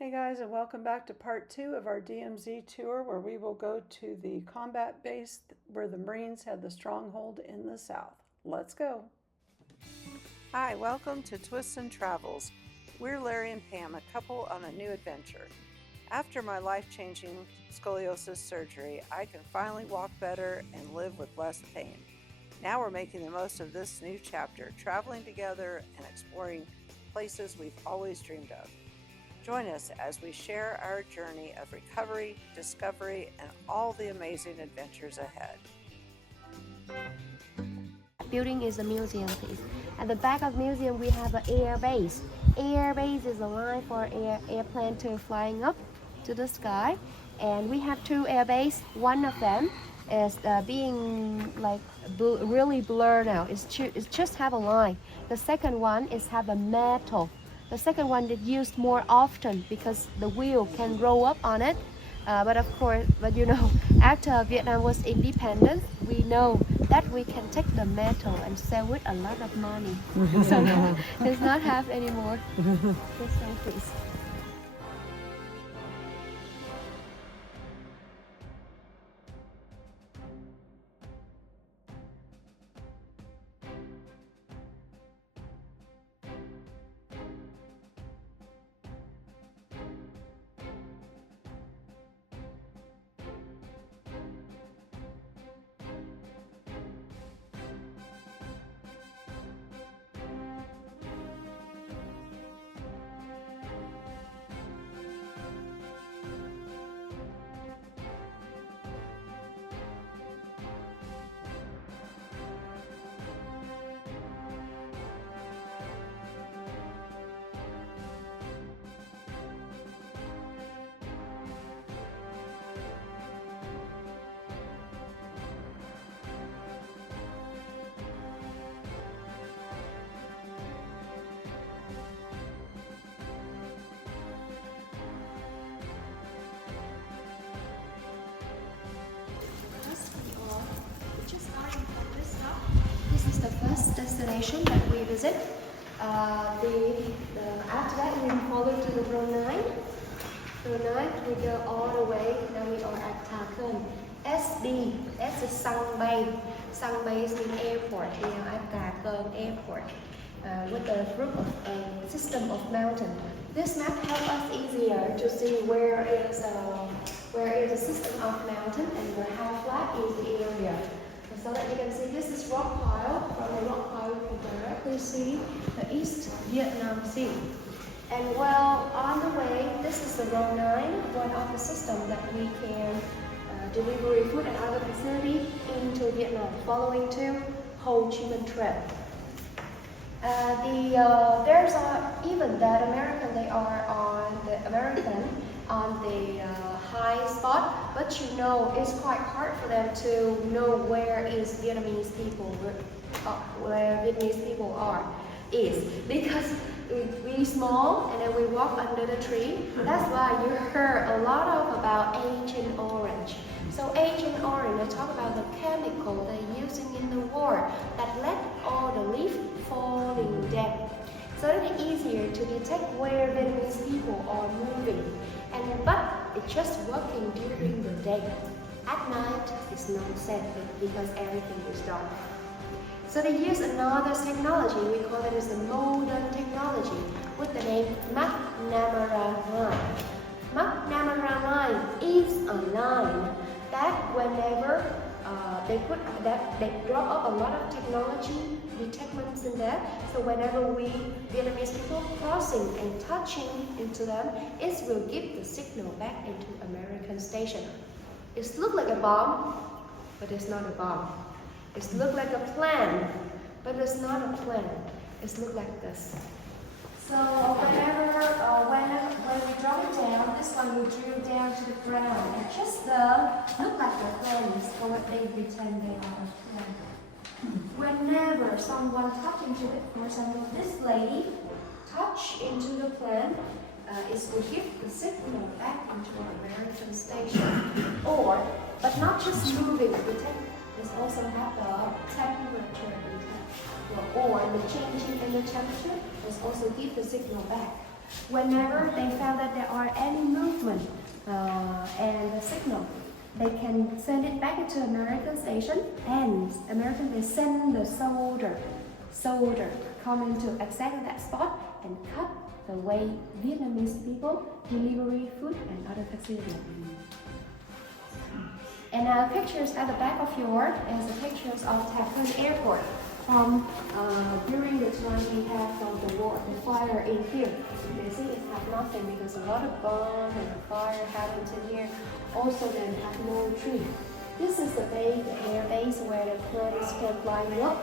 Hey guys, and welcome back to part 2 of our DMZ tour, where we will go to the combat base where the Marines had the stronghold in the south. Let's go. Hi, welcome to Twists and Travels. We're Larry and Pam, a couple on a new adventure. After my life-changing scoliosis surgery, I can finally walk better and live with less pain. Now we're making the most of this new chapter, traveling together and exploring places we've always dreamed of. Join us as we share our journey of recovery, discovery, and all the amazing adventures ahead. Building is a museum piece. At the back of the museum, we have an air base. Air base is a line for airplane to flying up to the sky. And we have two air base. One of them is being like really blurred now. It's just have a line. The second one is have a metal. The second one is used more often because the wheel can roll up on it. But you know, after Vietnam was independent, we know that we can take the metal and sell it a lot of money. So now does not have anymore. This one, please. This is the first destination that we visit. After that, we follow to the road 9. Road 9, we go all the way. Now we are at Khe Sanh. SD, that's the Sanh Base. Sanh Base means airport. We are at Khe Sanh Airport with a group of a system of mountain. This map helps us easier to see where is the system of mountain and how flat is the area. So that you can see this is rock pile. From the rock pile you can directly see the East Vietnam Sea. And well, on the way, this is the Road 9, one of the systems that we can deliver food and other facility into Vietnam, following to Ho Chi Minh Trail. There's even that They are on the high spot, but you know it's quite hard for them to know where Vietnamese people is because we small and then we walk under the tree. That's why you heard a lot about Agent Orange. So Agent Orange, they talk about the chemical they're using in the war that let all the leaf falling down. So it's easier to detect where Vietnamese people are moving. But it's just working during the day. At night, it's not safe because everything is dark. So they use another technology. We call it as a modern technology with the name McNamara line. McNamara line is a line that whenever they drop up a lot of technology detectments in there. So whenever Vietnamese people crossing and touching into them, it will give the signal back into American station. It looks like a bomb, but it's not a bomb. It looks like a plane, but it's not a plane. It looks like this. So when we drop it down, this one will drill down to the ground. It just look like the planes, or what they pretend they are. Whenever someone touch into it, for example, this lady touch into the plane, it will give the signal back into an American station. But not just moving, it also have the temperature detect. Or the changing in the temperature, it also give the signal back. Whenever they found that there are they can send it back into American station, and American they send the soldier come into exactly that spot and cut the way Vietnamese people delivery food and other facilities. And pictures at the back of your is the pictures of Khe Sanh Airport from during the time we had from the war, the fire in here. You can see it had nothing because a lot of bomb and fire happened in here. Also, then have no tree. This is the base, the air base where the planes can fly up.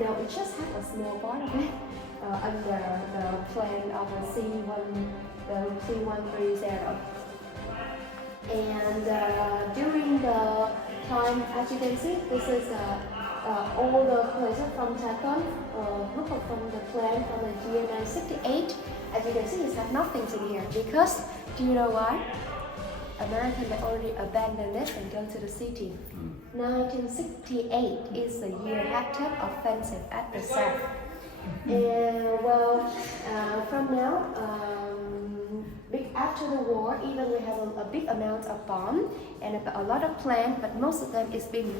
Now it just has a small part of it under the plane of the C-130. And during the time, as you can see, this is all the places from Taikon, group from the plane from the DMZ 68. As you can see, it's have nothing in here because, do you know why? Americans they already abandoned it and go to the city. 1968 is the year after offensive at the south. And well, from now, after the war, even we have a big amount of bomb and a lot of plants, but most of them is being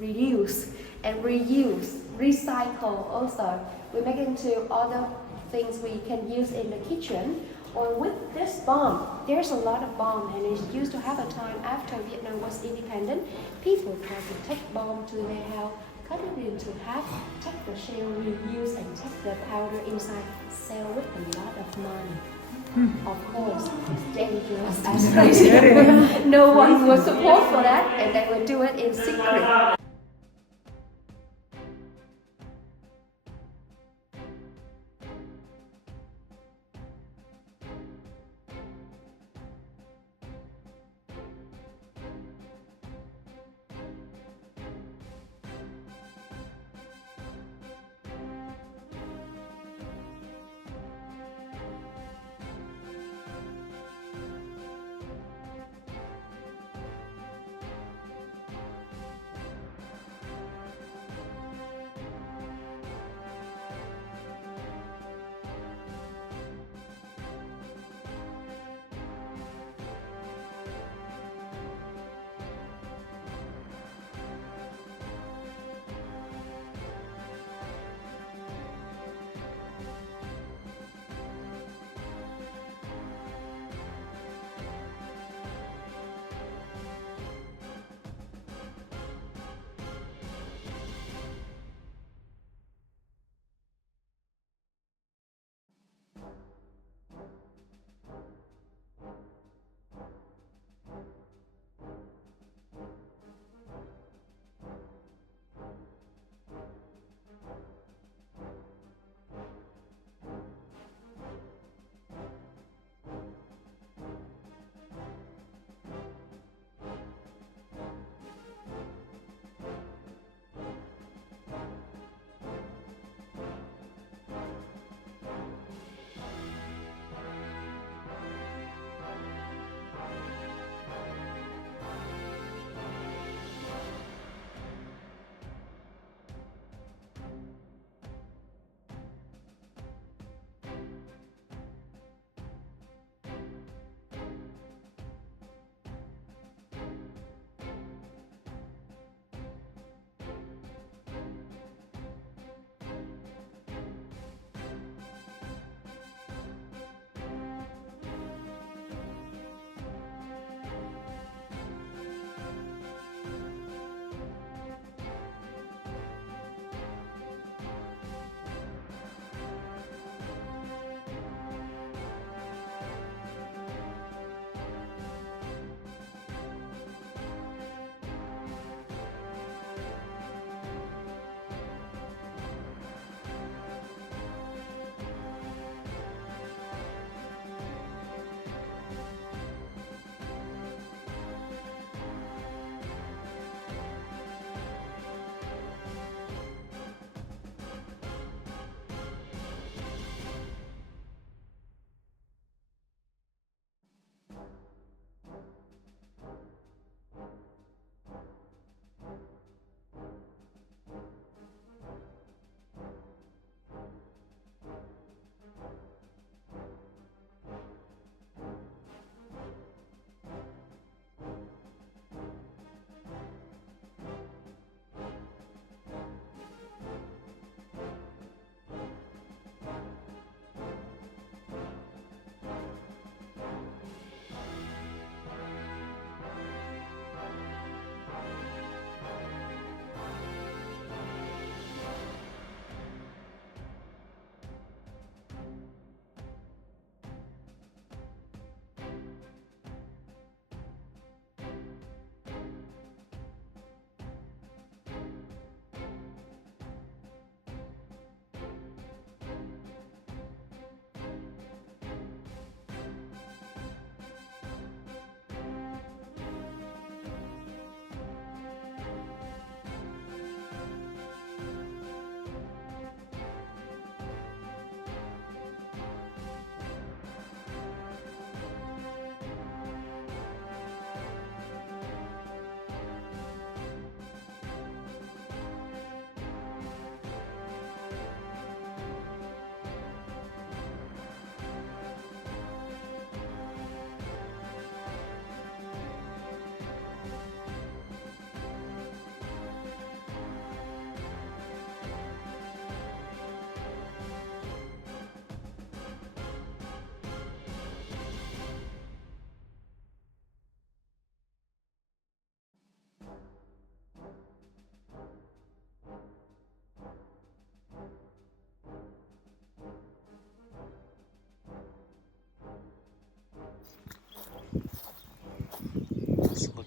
reused and reused, recycled also. We make it into other things we can use in the kitchen. Or with this bomb, there's a lot of bomb, and it used to have a time after Vietnam was independent. People try to take bomb to their house, cut it into half, take the shell, reuse, and take the powder inside, sell with a lot of money. Of course, it's dangerous as crazy. No one will support for that, and they will do it in secret.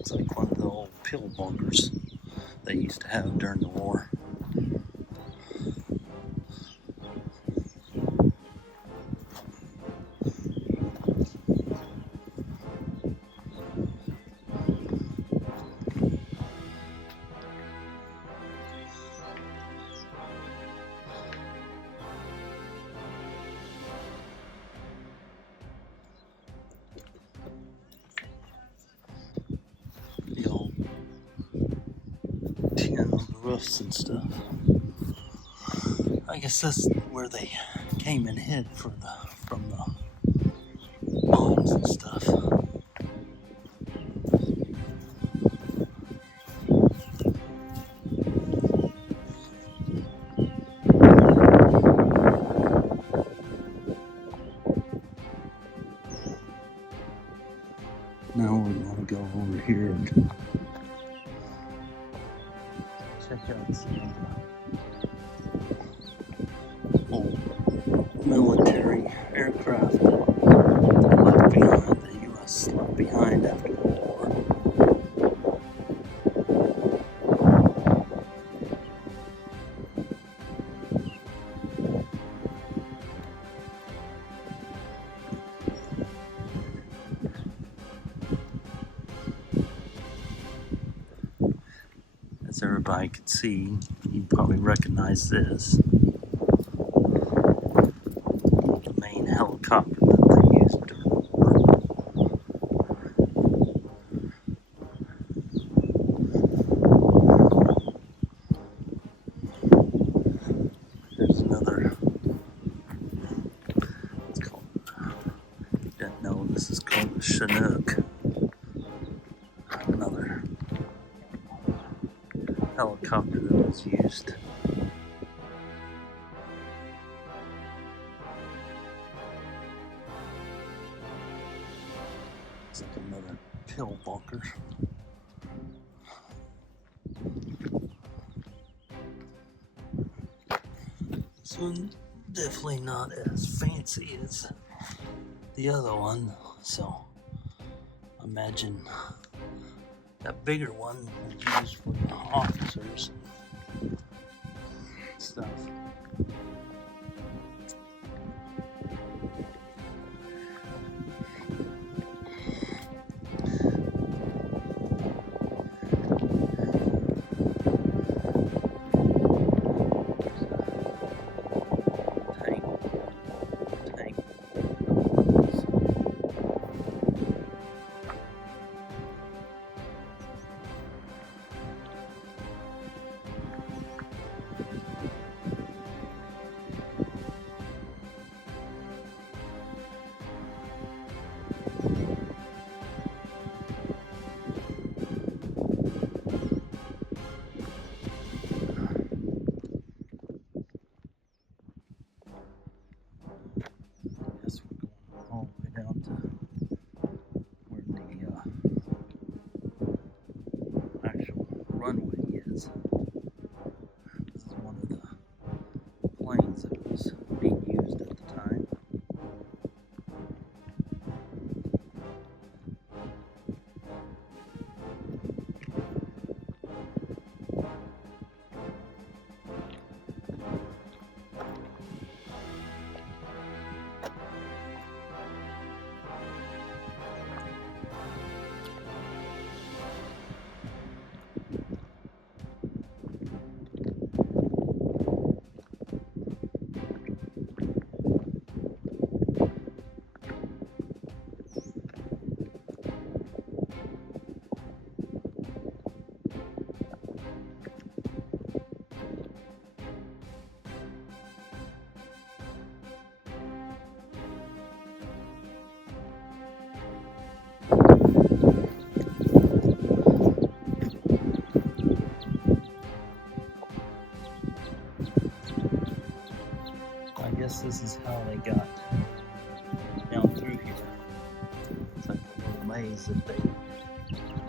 Looks like one of the old pill bunkers they used to have during the war. The old tin on the roofs and stuff. I guess that's where they came and hid from the bombs and stuff. Now we want to go over here and check out some old military aircraft that left behind, the U.S. left behind after the war. As everybody could see, you'd probably recognize this. The main helicopter that they used during the war. There's another, it's called, you didn't know this is called a Chinook. Another helicopter that was used. It's like another pill bunker. This one definitely not as fancy as the other one, so imagine that bigger one was used for the officers and stuff. Tank. Guess we're going all the way down to where the actual runway is. This is one of the planes that was being used at the time. I guess this is how they got down through here. It's like a little maze that they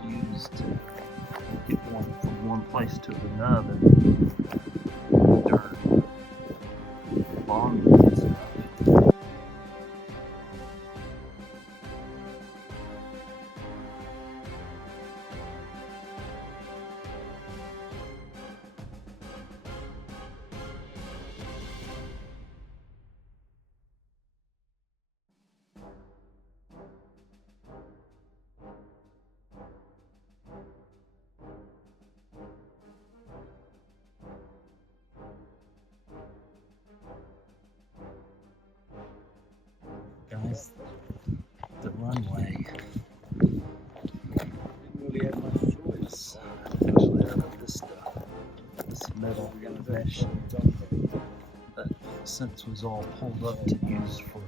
used to get from one place to another during bombings and stuff. since was all pulled up to use for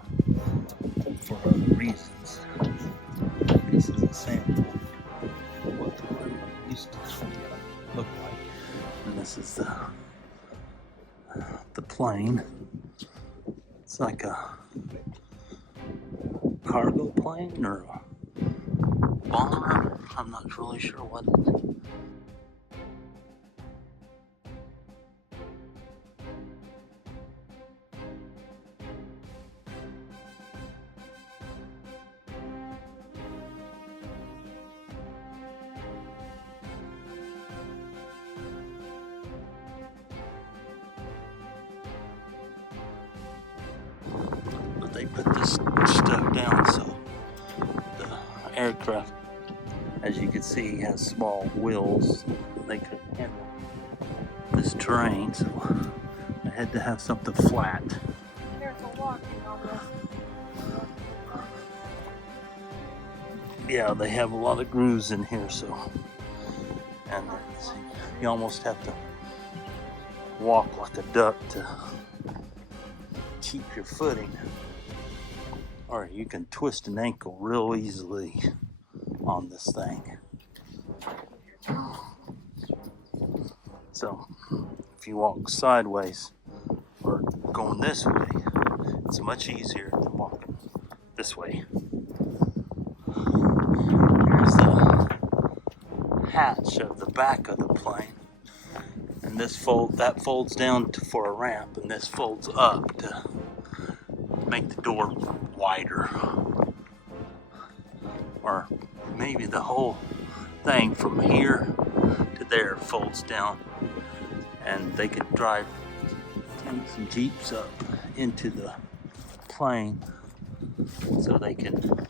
other reasons. This is a sample of what the runway used to look like. And this is the plane. It's like a cargo plane or a bomber. I'm not really sure what it is. But they put this stuff down so the aircraft, as you can see, has small wheels. They couldn't handle this terrain, so I had to have something flat. Careful walking on this. Yeah, they have a lot of grooves in here, so, and you almost have to walk like a duck to keep your footing, or you can twist an ankle real easily on this thing. So if you walk sideways or going this way, it's much easier than walking this way. Here's the hatch of the back of the plane, and that folds down for a ramp, and this folds up to make the door wider, or maybe the whole thing from here to there folds down, and they could drive tanks and jeeps up into the plane so they can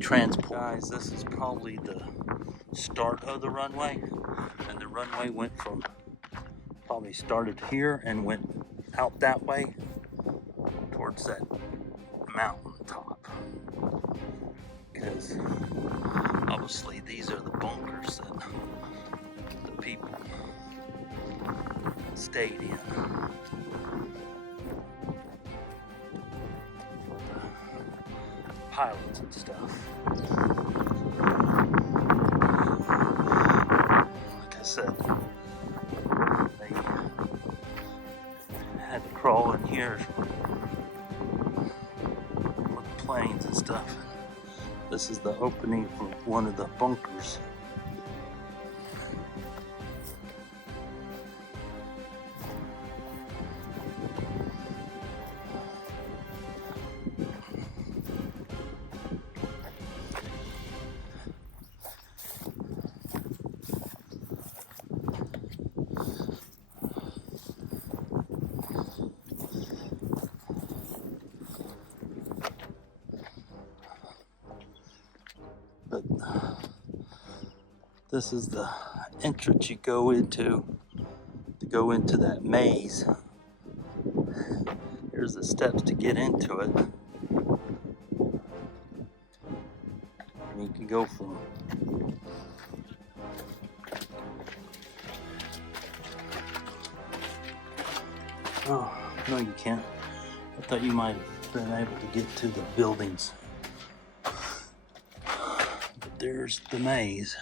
transport. Guys, this is probably the start of the runway, and the runway went from, probably started here and went out that way towards that mountain top, because obviously these are the bunkers that the people stayed in. Pilots and stuff. Like I said, they had to crawl in here with planes and stuff. This is the opening for one of the bunkers. But this is the entrance you go into to go into that maze. Here's the steps to get into it. And you can go from oh, no you can't. I thought you might have been able to get to the buildings. There's the maze,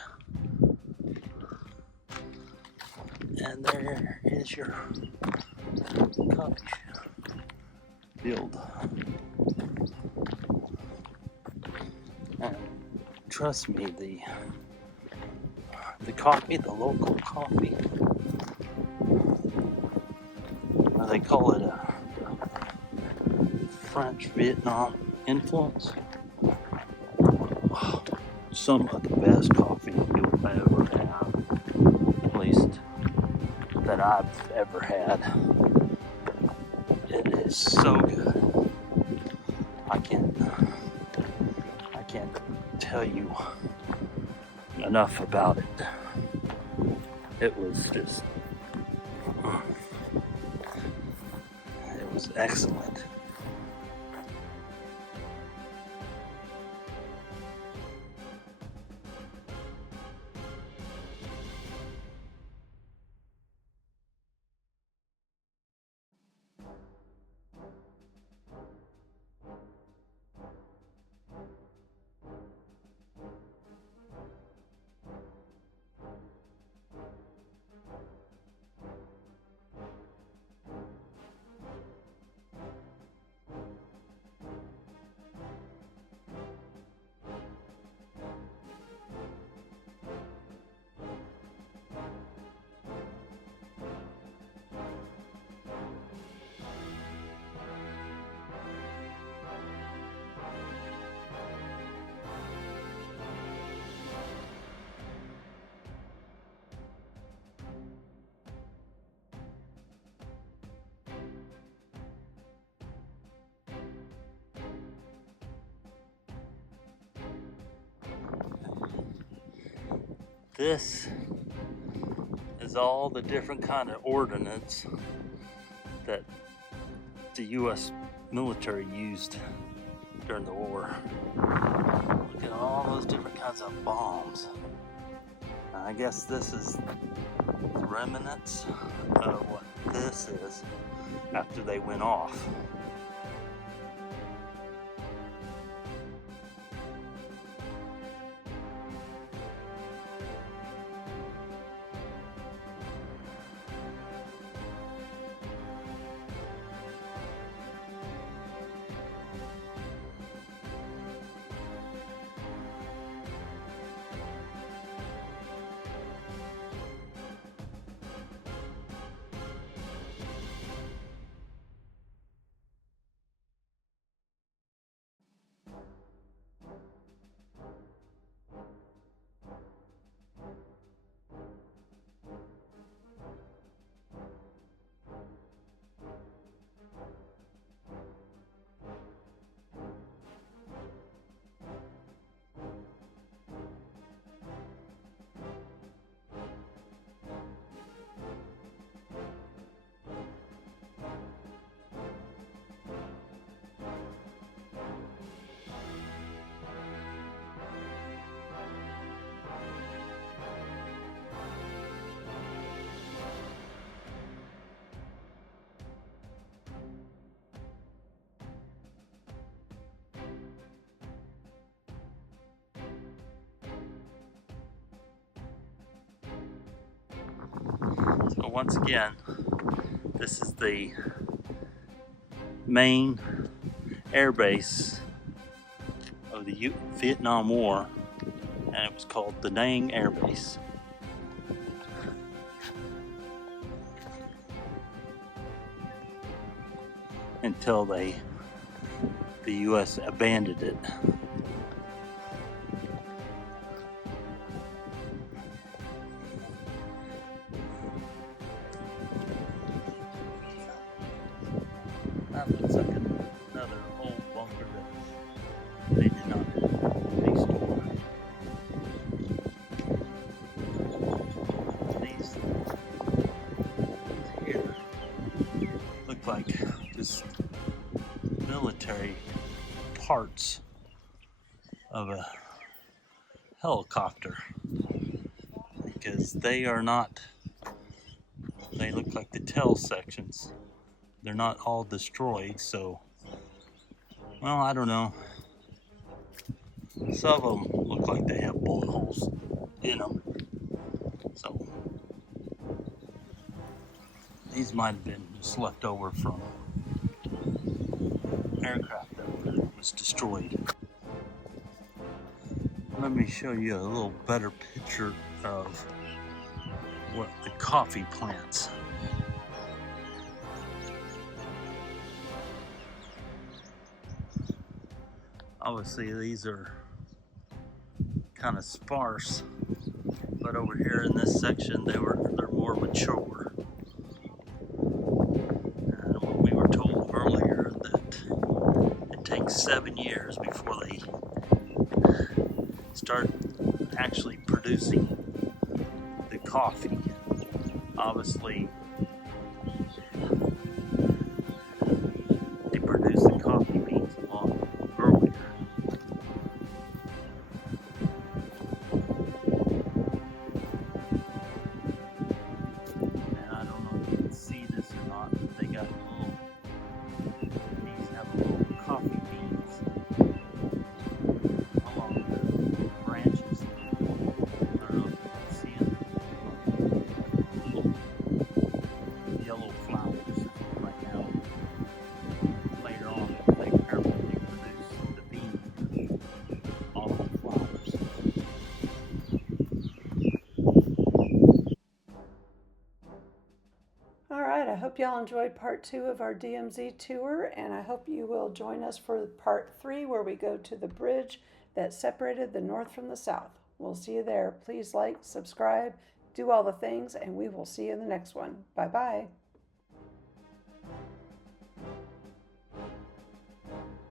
and there is your coffee field. And trust me, the coffee, the local coffee, or they call it a French Vietnam influence. Some of the best coffee you'll ever have, at least that I've ever had. It is so good. I can't tell you enough about it. It was just, it was excellent. This is all the different kind of ordnance that the U.S. military used during the war. Look at all those different kinds of bombs. I guess this is the remnants of what this is after they went off. So once again, this is the main air base of the Vietnam War, and it was called the Nang Air Base. Until the U.S. abandoned it. That looks like another old bunker that they did not restore. These here look like just military parts of a helicopter, because they are not, they look like the tail sections. They're not all destroyed, so, well, I don't know. Some of them look like they have bullet holes in them. So, these might have been just left over from aircraft that was destroyed. Let me show you a little better picture of what the coffee plants. Obviously these are kind of sparse, but over here in this section they're more mature. And what we were told earlier, that it takes 7 years before they start actually producing the coffee. Obviously they produce the coffee beans a lot earlier. And I don't know if you can see this or not, but they got little, these have little coffee beans along the branches. I don't know if you can see them. Little yellow flowers right now. Later on, they apparently produce the bean off the flowers. All right, I hope y'all enjoyed part 2 of our DMZ tour, and I hope you will join us for part 3, where we go to the bridge that separated the north from the south. We'll see you there. Please like, subscribe, do all the things, and we will see you in the next one. Bye-bye.